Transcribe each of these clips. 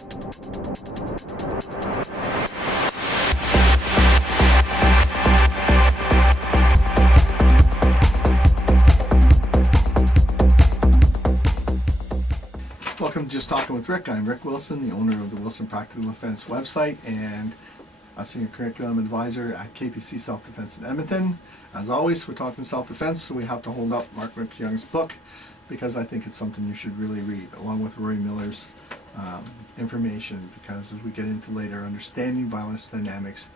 Welcome to Just Talking with Rick. I'm Rick Wilson, the owner of the Wilson Practical Defense website and a senior curriculum advisor at KPC Self-Defense in Edmonton. As always, we're talking self-defense, so we have to hold up Mark McYoung's book because I think it's something you should really read, along with Rory Miller's information, because as we get into later, understanding violence dynamics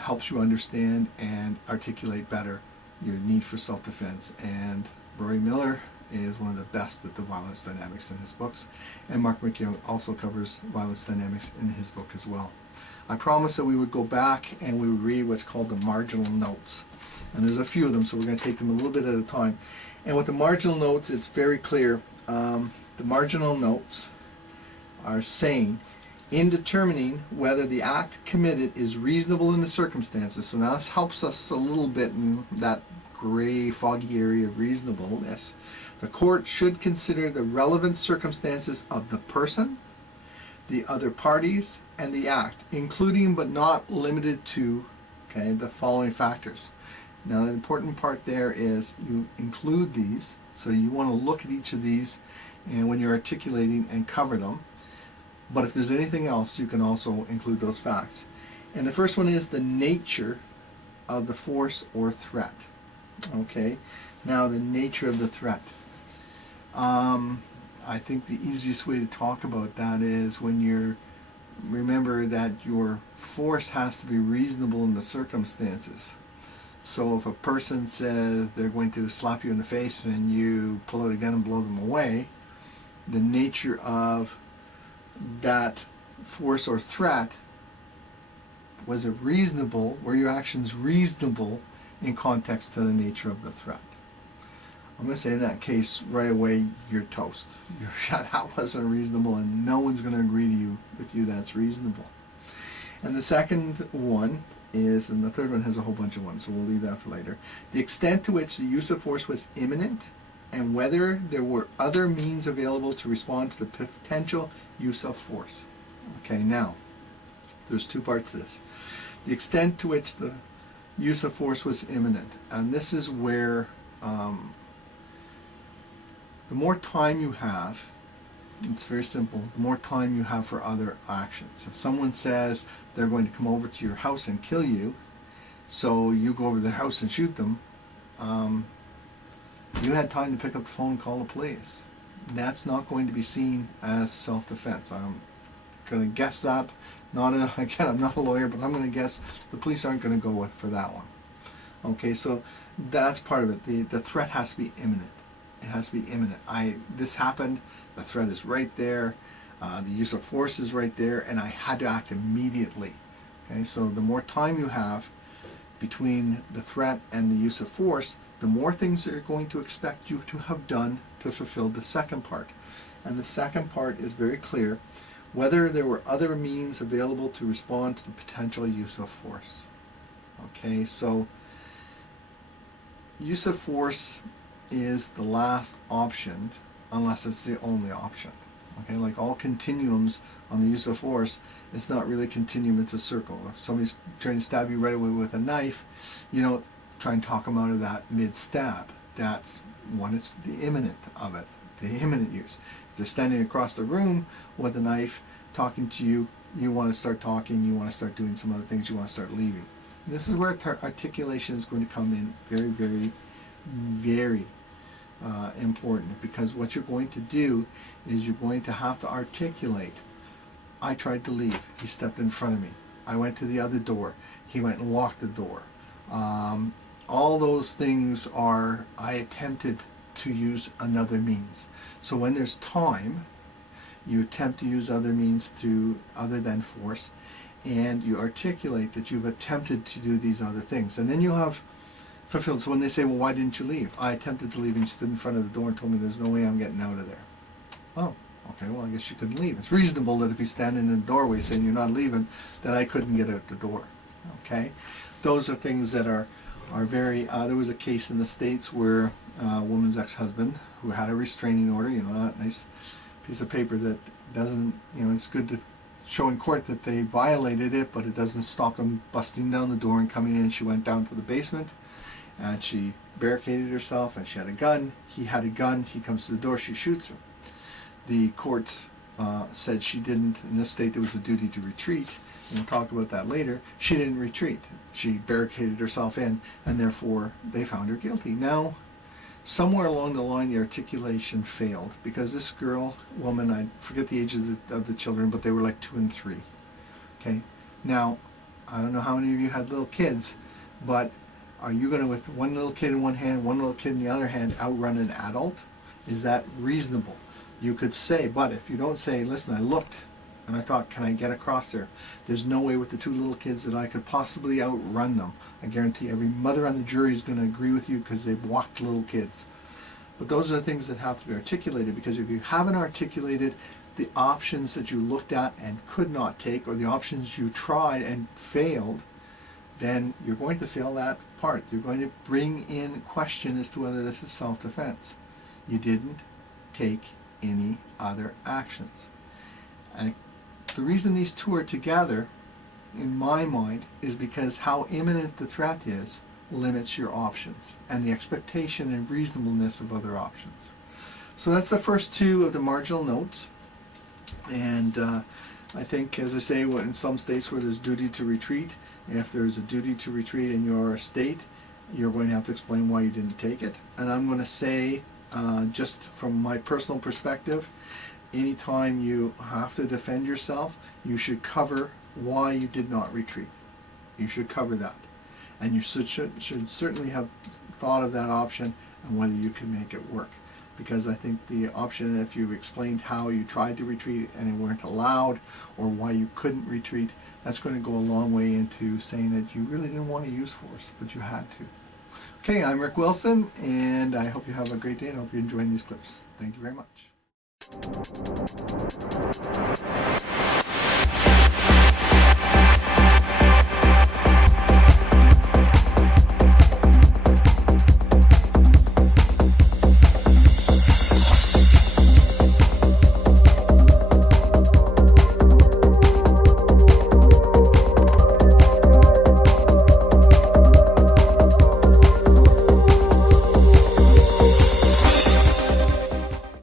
helps you understand and articulate better your need for self-defense. And Rory Miller is one of the best at the violence dynamics in his books, and Mark McYoung also covers violence dynamics in his book as well. I promised that we would go back and we would read what's called the marginal notes, and there's a few of them, so we're going to take them a little bit at a time. And with the marginal notes, it's very clear. The marginal notes are saying, in determining whether the act committed is reasonable in the circumstances, so now this helps us a little bit in that gray, foggy area of reasonableness, the court should consider the relevant circumstances of the person, the other parties, and the act, including but not limited to, the following factors. Now, the important part there is you include these, so you want to look at each of these and when you're articulating and cover them. But if there's anything else, you can also include those facts. And the first one is the nature of the force or threat. Okay, now the nature of the threat. I think the easiest way to talk about that is when remember that your force has to be reasonable in the circumstances. So if a person says they're going to slap you in the face and you pull out a gun and blow them away, the nature of that force or threat, was it reasonable? Were your actions reasonable in context to the nature of the threat? I'm going to say in that case, right away, you're toast. That wasn't reasonable, and no one's going to agree with you that's reasonable. And the second one is, and the third one has a whole bunch of ones, so we'll leave that for later. The extent to which the use of force was imminent, and whether there were other means available to respond to the potential use of force. Okay, now, there's two parts to this. The extent to which the use of force was imminent, and this is where the more time you have, it's very simple, the more time you have for other actions. If someone says they're going to come over to your house and kill you, so you go over to their house and shoot them, you had time to pick up the phone and call the police. That's not going to be seen as self-defense. I'm going to guess that. Again, I'm not a lawyer, but I'm going to guess the police aren't going to go for that one. Okay, so that's part of it. The threat has to be imminent. It has to be imminent. This happened, the threat is right there, the use of force is right there, and I had to act immediately. Okay, so the more time you have between the threat and the use of force, the more things they're going to expect you to have done to fulfill the second part. And the second part is very clear, whether there were other means available to respond to the potential use of force. Okay, so use of force is the last option unless it's the only option. Okay, like all continuums on the use of force, it's not really a continuum, it's a circle. If somebody's trying to stab you right away with a knife, you don't try and talk them out of that mid-stab. That's one, it's the imminent of it, the imminent use. If they're standing across the room with a knife talking to you, you want to start talking, you want to start doing some other things, you want to start leaving. This is where articulation is going to come in very, very, very important, because what you're going to do is you're going to have to articulate. I tried to leave. He stepped in front of me. I went to the other door. He went and locked the door. All those things are, I attempted to use another means. So when there's time, you attempt to use other means other than force, and you articulate that you've attempted to do these other things. And then you'll have fulfilled. So when they say, well, why didn't you leave? I attempted to leave, and stood in front of the door and told me there's no way I'm getting out of there. Oh, okay, well, I guess you couldn't leave. It's reasonable that if he's standing in the doorway saying you're not leaving, that I couldn't get out the door. Okay? Those are things that are very, there was a case in the States where a woman's ex-husband, who had a restraining order, that nice piece of paper that doesn't, it's good to show in court that they violated it, but it doesn't stop them busting down the door and coming in. She went down to the basement and she barricaded herself, and she had a gun. He had a gun. He comes to the door. She shoots him. The courts said she didn't, in this state there was a duty to retreat, and we'll talk about that later. She didn't retreat. She barricaded herself in, and therefore they found her guilty. Now, somewhere along the line the articulation failed, because this woman, I forget the ages of the children, but they were like 2 and 3. Okay, now I don't know how many of you had little kids, but are you going to, with one little kid in one hand, one little kid in the other hand, outrun an adult? Is that reasonable? You could say, but if you don't say, listen, I looked and I thought, can I get across there? There's no way with the 2 little kids that I could possibly outrun them. I guarantee every mother on the jury is going to agree with you, because they've walked little kids. But those are the things that have to be articulated, because if you haven't articulated the options that you looked at and could not take, or the options you tried and failed, then you're going to fail that part. You're going to bring in question as to whether this is self-defense. You didn't take any other actions. And the reason these 2 are together, in my mind, is because how imminent the threat is limits your options and the expectation and reasonableness of other options. So that's the first 2 of the marginal notes. And I think, as I say, in some states where there's duty to retreat, if there's a duty to retreat in your state, you're going to have to explain why you didn't take it. And I'm going to say, just from my personal perspective, anytime you have to defend yourself, you should cover why you did not retreat. You should cover that. And you should certainly have thought of that option and whether you can make it work. Because I think the option, if you explained how you tried to retreat and it weren't allowed, or why you couldn't retreat, that's going to go a long way into saying that you really didn't want to use force, but you had to. Okay, I'm Rick Wilson, and I hope you have a great day, and I hope you're enjoying these clips. Thank you very much.